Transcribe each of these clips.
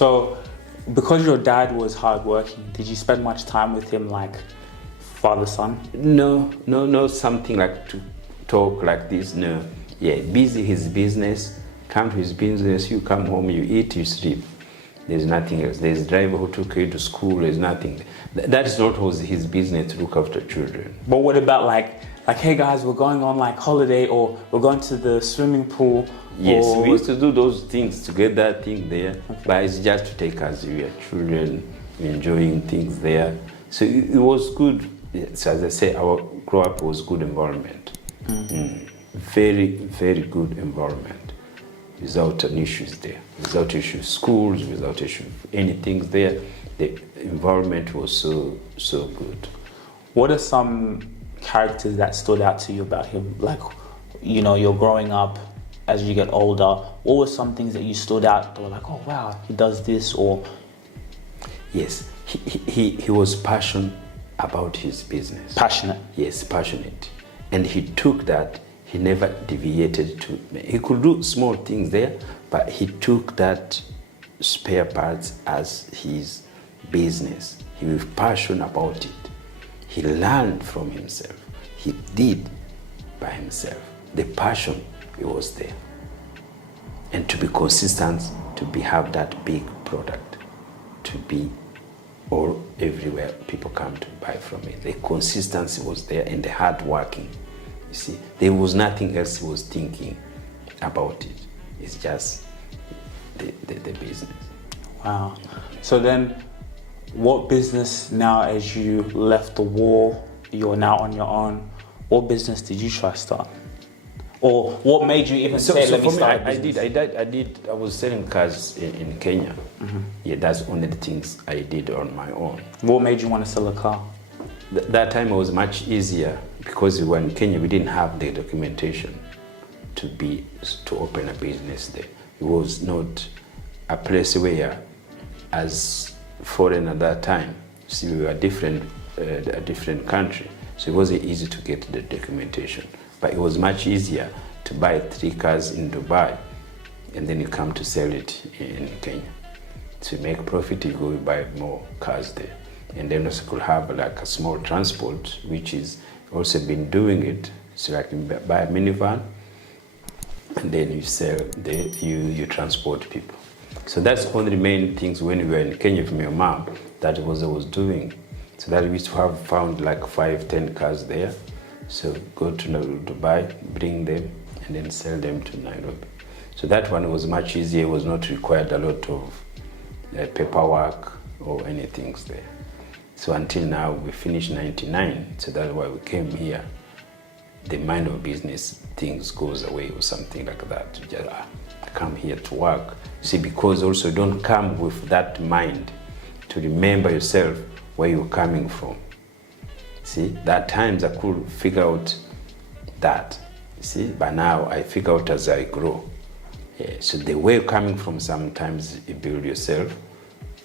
So, because your dad was hardworking, did you spend much time with him, like father-son? No, something like to talk like this, no. Yeah, busy his business, come to his business, you come home, you eat, you sleep. There's nothing else. There's a driver who took you to school, there's nothing. That is not his business to look after children. But what about like, hey guys, we're going on like holiday, or we're going to the swimming pool? Yes, or... we used to do those things to get that thing there, but it's just to take us, we are children, enjoying things there. So it was good. So as I say, our grow up was good environment. Very, very good environment. Without any issues there, without issues schools, without issues anything there. The environment was so good. What are some characters that stood out to you about him? Like, you know, you're growing up, as you get older, what were some things that you stood out that were like, oh wow, he does this? Or yes, he was passionate about his business. Passionate? Yes, passionate. And he took that, he never deviated to, he could do small things there, but he took that spare parts as his business. He was passionate about it. He learned from himself. He did by himself. The passion, it was there. And to be consistent, have that big product, to be all everywhere people come to buy from it. The consistency was there and the hard working. You see, there was nothing else he was thinking about it. It's just the business. Wow. So then, what business now, as you left the war, you're now on your own, what business did you try to start? Or what made you even say, let me start a business? I was selling cars in Kenya. Yeah, that's only the things I did on my own. What made you want to sell a car? That time it was much easier because we were in Kenya, we didn't have the documentation to open a business there. It was not a place where, as foreign at that time, see, we were a different country, so it wasn't easy to get the documentation. But it was much easier to buy 3 cars in Dubai and then you come to sell it in Kenya. To make profit, you go buy more cars there. And then also could have like a small transport, which is also been doing it. So like you buy a minivan and then you sell, you transport people. So that's one of the main things when we were in Kenya from your mom, that was I was doing. So that we used to have found like 5-10 cars there. So go to Dubai, bring them, and then sell them to Nairobi. So that one was much easier. It was not required a lot of paperwork or anything there. So until now, we finished 99. So that's why we came here. The mind of business things goes away or something like that. You just come here to work. See, because also don't come with that mind to remember yourself where you're coming from. See, that times I could figure out that, see, but now I figure out as I grow. Yeah, so the way you're coming from, sometimes you build yourself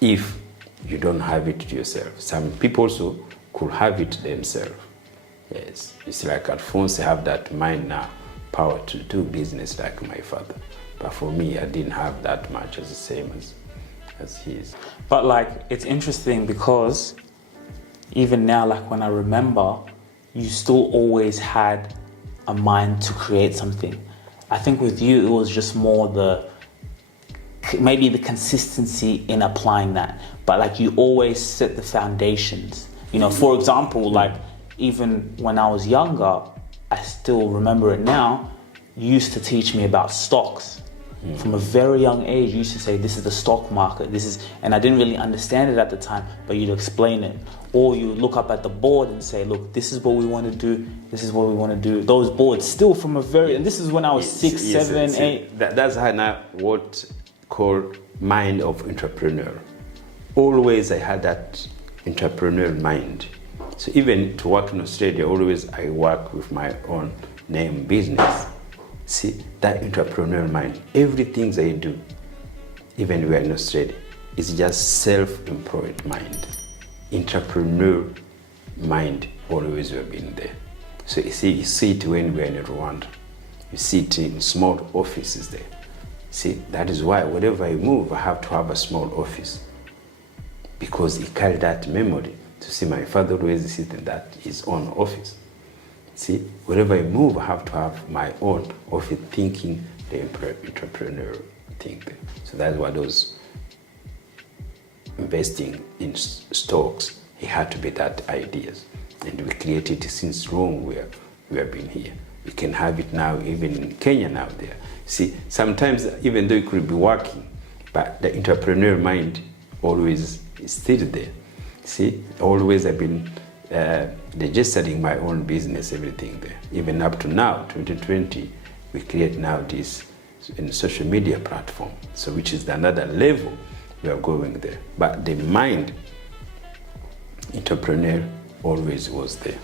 if you don't have it to yourself. Some people also could have it themselves. Yes, it's like Alphonse have that mind now, power to do business like my father. But for me, I didn't have that much as the same as he is. But like, it's interesting because even now, like when I remember, you still always had a mind to create something. I think with you, it was just more maybe the consistency in applying that. But like you always set the foundations. You know, for example, like even when I was younger, I still remember it now, you used to teach me about stocks. From a very young age, you used to say, this is the stock market, and I didn't really understand it at the time, but you'd explain it. Or you look up at the board and say, look, this is what we want to do, this is what we want to do. Those boards still from and this is when I was 6, 7, 8. That's how now what called mind of entrepreneur. Always I had that entrepreneurial mind. So even to work in Australia, always I work with my own name business. See, that entrepreneurial mind, everything I do, even we're in Australia, is just self-employed mind. Entrepreneur mind always have been there. So you see it when we're in Rwanda. You see it in small offices there. See, that is why wherever I move, I have to have a small office, because he carried that memory to see my father always sitting in that his own office. See, wherever I move, I have to have my own office, thinking the entrepreneurial thing. So that's why those investing in stocks, it had to be that ideas. And we created it since Rome, where we have been here. We can have it now, even in Kenya now there. See, sometimes even though you could be working, but the entrepreneurial mind always is still there. See, always I've been registering my own business, everything there. Even up to now, 2020, we create now this in social media platform, so which is another level we are going there. But the mind, entrepreneur, always was there.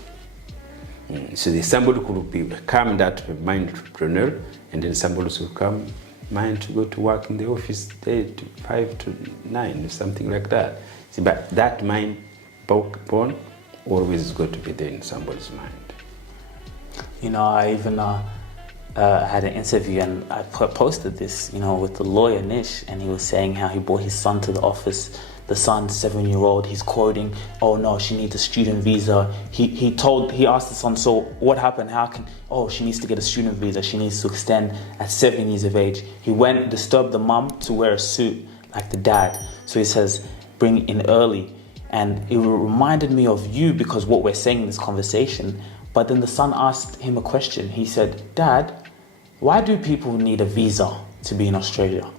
So there's somebody could become that mind entrepreneur, and then somebody should come mind to go to work in the office day to 5 to 9 or something like that. See, but that mind born always got to be there in somebody's mind. You know, I even had an interview, and I posted this, you know, with the lawyer Nish, and he was saying how he brought his son to the office. The son, 7-year-old, he's quoting, "Oh no, she needs a student visa." He asked the son, "So what happened? How can?" "Oh, she needs to get a student visa. She needs to extend at 7 years of age." He went, disturbed the mum to wear a suit like the dad. So he says, "Bring in early." And it reminded me of you, because what we're saying in this conversation. But then the son asked him a question. He said, "Dad, why do people need a visa to be in Australia?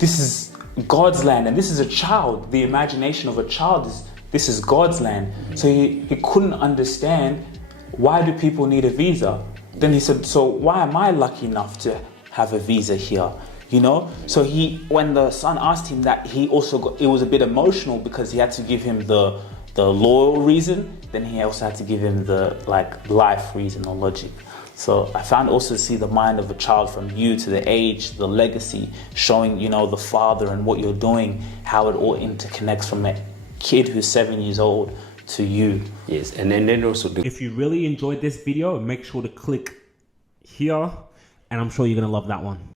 This is God's land, and this is a child. The imagination of a child this is God's land." So he couldn't understand, why do people need a visa? Then he said, "So why am I lucky enough to have a visa here?" You know? So when the son asked him that, he also it was a bit emotional, because he had to give him the loyal reason, then he also had to give him the life reason or logic. So I found also to see the mind of a child, from you to the age, the legacy, showing, you know, the father and what you're doing, how it all interconnects from a kid who's 7 years old to you. Yes, and then also if you really enjoyed this video, make sure to click here, and I'm sure you're gonna love that one.